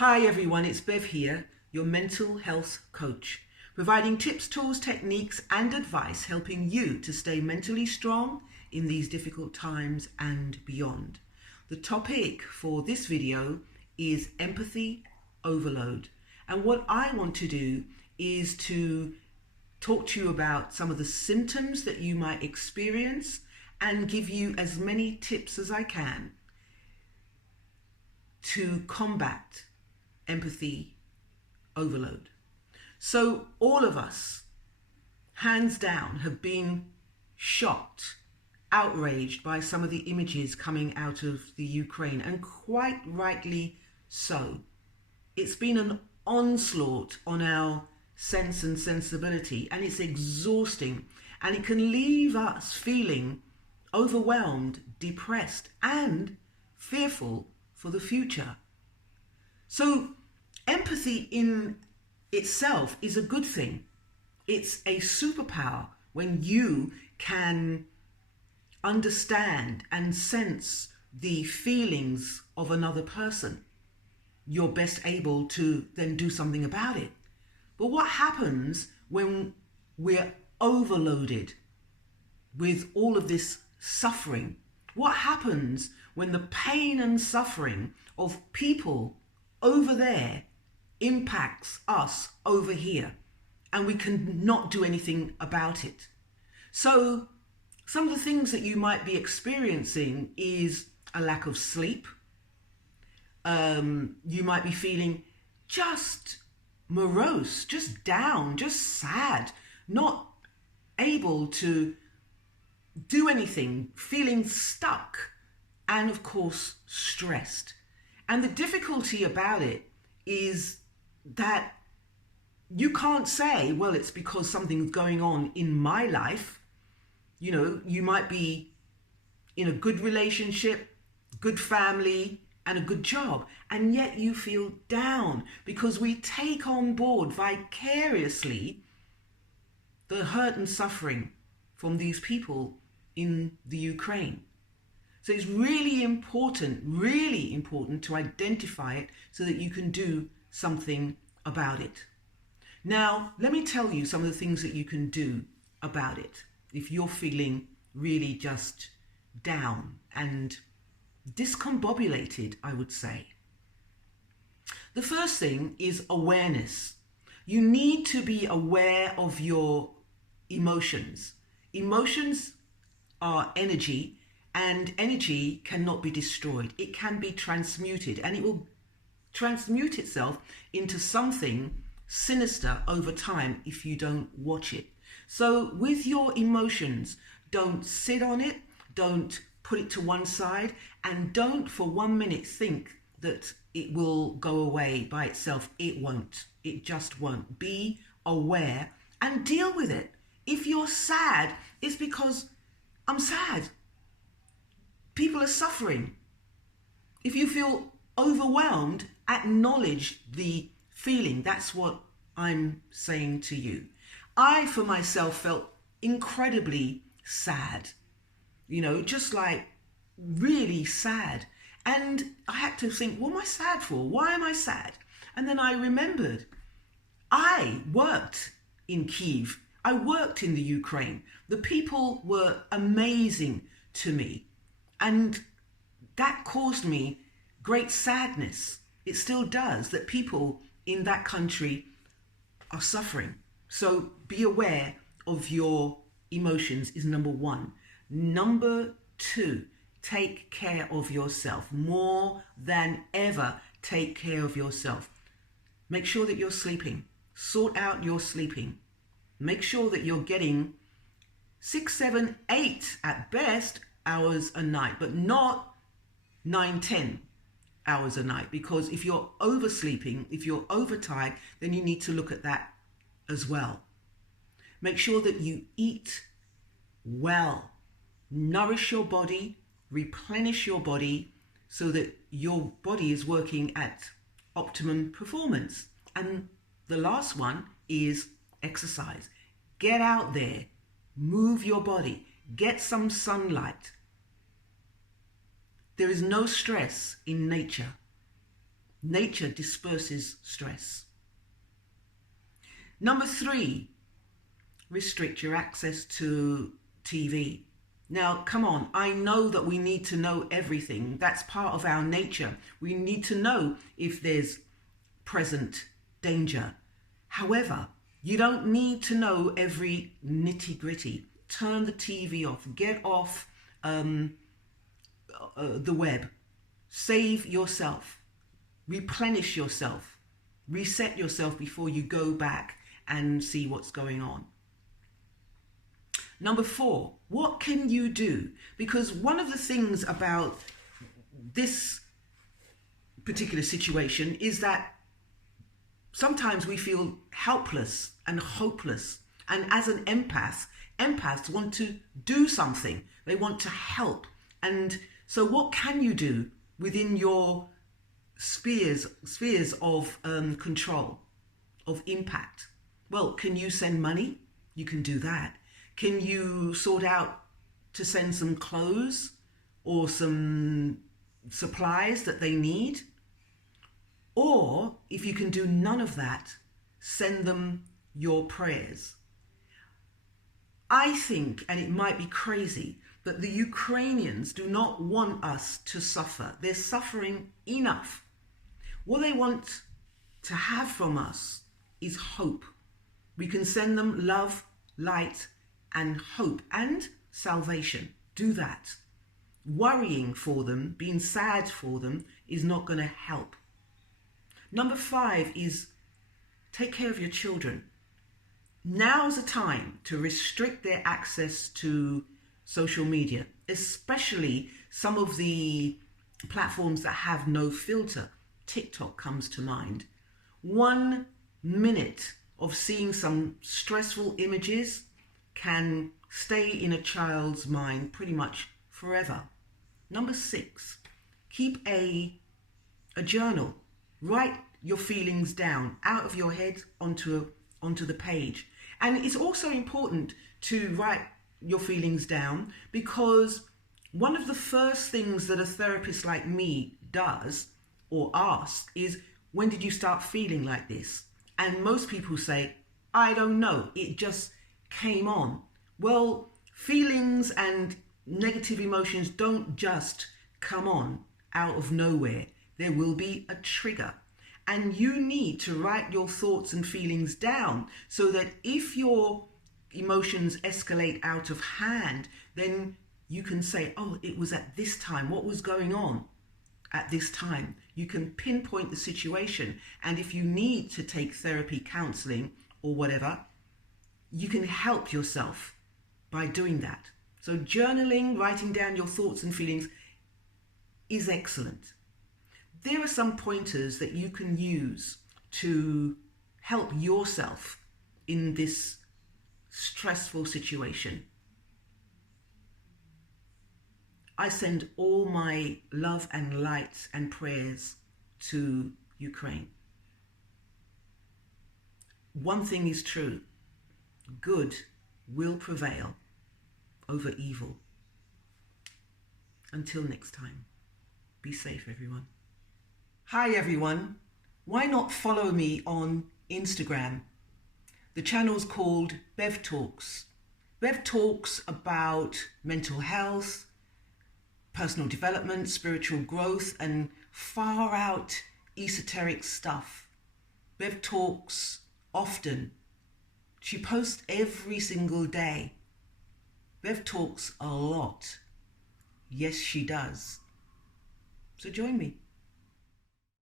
Hi everyone, it's Bev here, your mental health coach, providing tips, tools, techniques and advice helping you to stay mentally strong in these difficult times and beyond. The topic for this video is empathy overload, and what I want to do is to talk to you about some of the symptoms that you might experience and give you as many tips as I can to combat empathy overload. So all of us, hands down, have been shocked, outraged by some of the images coming out of the Ukraine, and quite rightly so. It's been an onslaught on our sense and sensibility, and it's exhausting, and it can leave us feeling overwhelmed, depressed, and fearful for the future. So empathy in itself is a good thing. It's a superpower when you can understand and sense the feelings of another person. You're best able to then do something about it. But what happens when we're overloaded with all of this suffering? What happens when the pain and suffering of people over there impacts us over here and we can not do anything about it? So some of the things that you might be experiencing is a lack of sleep. You might be feeling just morose, just down, just sad, not able to do anything, feeling stuck, and of course stressed. And the difficulty about it is that you can't say, well, it's because something's going on in my life. You know, you might be in a good relationship, good family, and a good job, and yet you feel down because we take on board vicariously the hurt and suffering from these people in the Ukraine. So it's really important to identify it so that you can do something about it. Now, let me tell you some of the things that you can do about it if you're feeling really just down and discombobulated, I would say. The first thing is awareness. You need to be aware of your emotions. Emotions are energy, and energy cannot be destroyed. It can be transmuted, and it will transmute itself into something sinister over time if you don't watch it. So with your emotions, don't sit on it, don't put it to one side, and don't for 1 minute think that it will go away by itself. It won't. It just won't. Be aware and deal with it. If you're sad, it's because I'm sad. People are suffering. If you feel overwhelmed, acknowledge the feeling. That's what I'm saying to you. I, for myself, felt incredibly sad. You know, just like really sad. And I had to think, what am I sad for? Why am I sad? And then I remembered, I worked in Kyiv. I worked in the Ukraine. The people were amazing to me. And that caused me great sadness. It still does, that people in that country are suffering. So be aware of your emotions is number one. Number two, take care of yourself. More than ever, take care of yourself. Make sure that you're sleeping. Sort out your sleeping. Make sure that you're getting 6, 7, 8 at best hours a night, but not 9, 10 hours a night. Because if you're oversleeping, if you're overtired, then you need to look at that as well. Make sure that you eat well. Nourish your body, replenish your body so that your body is working at optimum performance. And the last one is exercise. Get out there, move your body, get some sunlight. There is no stress in nature. Nature disperses stress. Number 3, restrict your access to TV. Now, come on, I know that we need to know everything. That's part of our nature. We need to know if there's present danger. However, you don't need to know every nitty gritty. Turn the TV off, get off the web, save yourself, replenish yourself, reset yourself before you go back and see what's going on. Number 4, what can you do? Because one of the things about this particular situation is that sometimes we feel helpless and hopeless. And as an empath, empaths want to do something. They want to help. And so what can you do within your spheres of control, of impact? Well, can you send money? You can do that. Can you sort out to send some clothes or some supplies that they need? Or if you can do none of that, send them your prayers. I think, and it might be crazy, but the Ukrainians do not want us to suffer. They're suffering enough. What they want to have from us is hope. We can send them love, light, and hope and salvation. Do that. Worrying for them, being sad for them is not going to help. Number 5 is take care of your children. Now's the time to restrict their access to social media, especially some of the platforms that have no filter. TikTok comes to mind. 1 minute of seeing some stressful images can stay in a child's mind pretty much forever. Number 6, keep a journal. Write your feelings down out of your head onto the page. And it's also important to write your feelings down, because one of the first things that a therapist like me does or asks is, when did you start feeling like this? And most people say, I don't know, it just came on. Well, feelings and negative emotions don't just come on out of nowhere. There will be a trigger. And you need to write your thoughts and feelings down so that if your emotions escalate out of hand, then you can say, oh, it was at this time. What was going on at this time? You can pinpoint the situation. And if you need to take therapy, counseling, or whatever, you can help yourself by doing that. So journaling, writing down your thoughts and feelings is excellent. There are some pointers that you can use to help yourself in this stressful situation. I send all my love and light and prayers to Ukraine. One thing is true: good will prevail over evil. Until next time, be safe, everyone. Hi, everyone. Why not follow me on Instagram? The channel's called Bev Talks. Bev talks about mental health, personal development, spiritual growth, and far out esoteric stuff. Bev talks often. She posts every single day. Bev talks a lot. Yes, she does. So join me.